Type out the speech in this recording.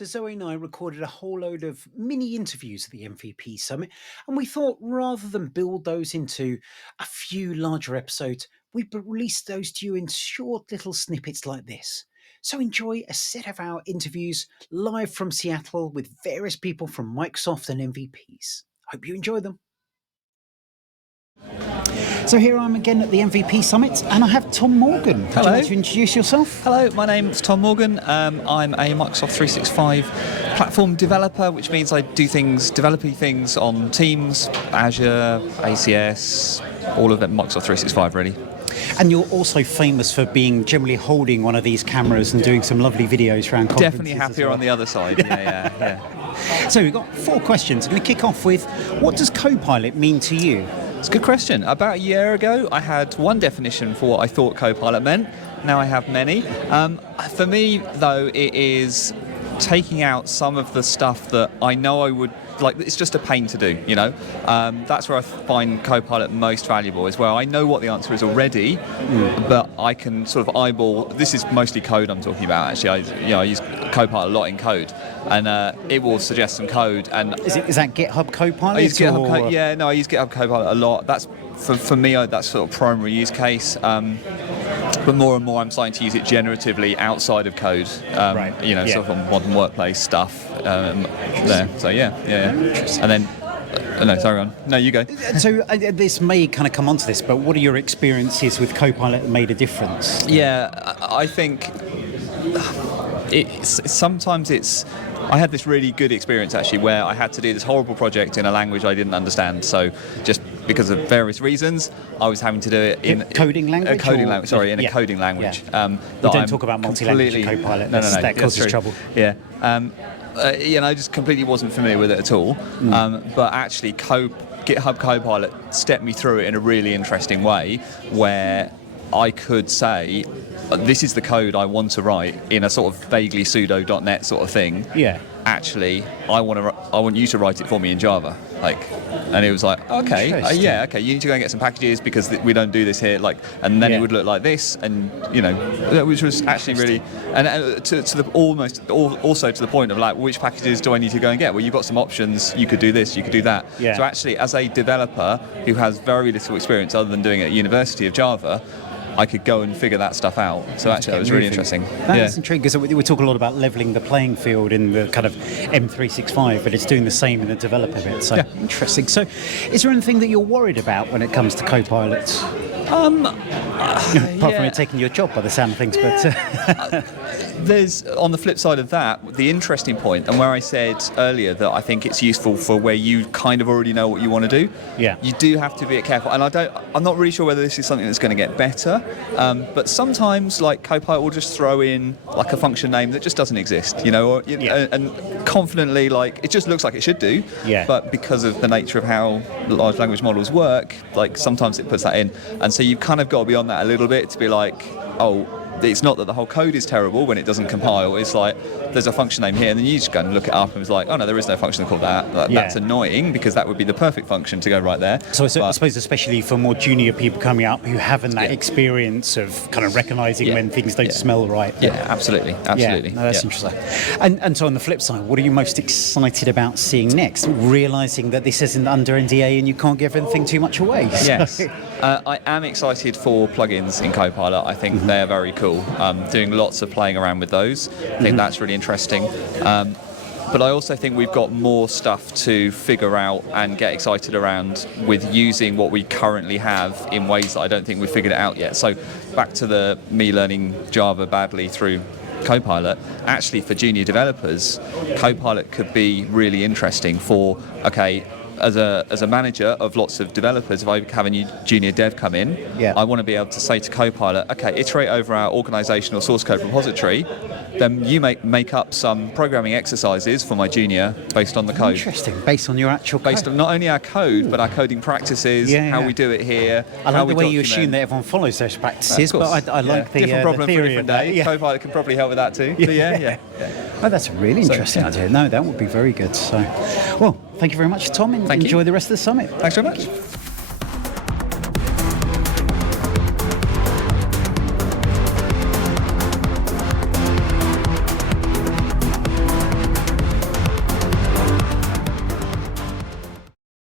So Zoe and I recorded a whole load of mini interviews at the MVP Summit, and we thought rather than build those into a few larger episodes, we'd release those to you in short little snippets like this. So enjoy a set of our interviews live from Seattle with various people from Microsoft and MVPs. Hope you enjoy them. So here I am again at the MVP Summit, and I have Tom Morgan. Would Hello. you like to introduce yourself? Hello, my name's Tom Morgan. I'm a Microsoft 365 platform developer, which means I do developing things on Teams, Azure, ACS, all of it, Microsoft 365 really. And you're also famous for being generally holding one of these cameras and doing some lovely videos around conferences. Definitely happier on the other side. Yeah. So we've got 4 questions. I'm going to kick off with, what does Copilot mean to you? It's a good question. About a year ago, I had one definition for what I thought Copilot meant. Now I have many. For me, though, it is taking out some of the stuff that I know I would like. It's just a pain to do, you know. That's where I find Copilot most valuable, is where I know what the answer is already, but I can sort of eyeball. This is mostly code I'm talking about. Actually, I use Copilot a lot in code, and it will suggest some code. And Is that GitHub Copilot? I use GitHub I use GitHub Copilot a lot. That's for me. That's sort of primary use case. But more and more, I'm starting to use it generatively outside of code. Right. Sort of on modern workplace stuff there. So yeah. And then, no, sorry, on. No, you go. So this may kind of come onto this, but what are your experiences with Copilot that made a difference? Yeah, I think sometimes I had this really good experience actually where I had to do this horrible project in a language I didn't understand. So just because of various reasons, I was having to do it in coding language. A coding language. We don't talk about multi-language Copilot. No, that causes trouble. Yeah. I just completely wasn't familiar with it at all. But actually, GitHub Copilot stepped me through it in a really interesting way, where I could say, this is the code I want to write in a sort of vaguely pseudo.NET sort of thing. Yeah. Actually, I want you to write it for me in Java. And it was like, okay, you need to go and get some packages because we don't do this here. And then it would look like this, and which was actually really, and to the point of like, which packages do I need to go and get? Well, you've got some options. You could do this, you could do that. Yeah. So actually, as a developer who has very little experience other than doing it at University of Java, I could go and figure that stuff out. So actually, that was really interesting. That's intriguing, because we talk a lot about leveling the playing field in the kind of M365, but it's doing the same in the developer bit. So interesting. So is there anything that you're worried about when it comes to Copilots? Apart from it taking your job by the sound of things, but there's, on the flip side of that, the interesting point, and where I said earlier that I think it's useful for where you kind of already know what you want to do. Yeah. You do have to be careful, and I'm not really sure whether this is something that's going to get better, but sometimes like Copilot will just throw in like a function name that just doesn't exist, and confidently, like, it just looks like it should do, but because of the nature of how large language models work, like sometimes it puts that in, and so you've kind of got to be on that a little bit to be like, oh, it's not that the whole code is terrible when it doesn't compile. It's like there's a function name here, and then you just go and look it up, and it's like, oh no, there is no function called that. That's annoying, because that would be the perfect function to go right there. So I suppose especially for more junior people coming up who haven't that experience of kind of recognising when things don't smell right. Yeah, absolutely. Yeah, no, that's interesting. And so on the flip side, what are you most excited about seeing next? Realising that this isn't under NDA and you can't give anything too much away. Yes. I am excited for plugins in Copilot. I think they're very cool. Doing lots of playing around with those. I think that's really interesting. But I also think we've got more stuff to figure out and get excited around with using what we currently have in ways that I don't think we've figured it out yet. So back to me learning Java badly through Copilot, actually for junior developers, Copilot could be really interesting for, as a manager of lots of developers, if I have a new junior dev come in, I want to be able to say to Copilot, iterate over our organizational source code repository, then you make up some programming exercises for my junior based on the code. Interesting, based on your actual code. Based on not only our code, but our coding practices, how we do it here. I like the way you assume that everyone follows those practices, but I like the different problem the for a theory different day. Copilot can probably help with that too. Oh, that's a really interesting idea. No, that would be very good. So, well, thank you very much, Tom, and enjoy the rest of the summit. Thanks very much.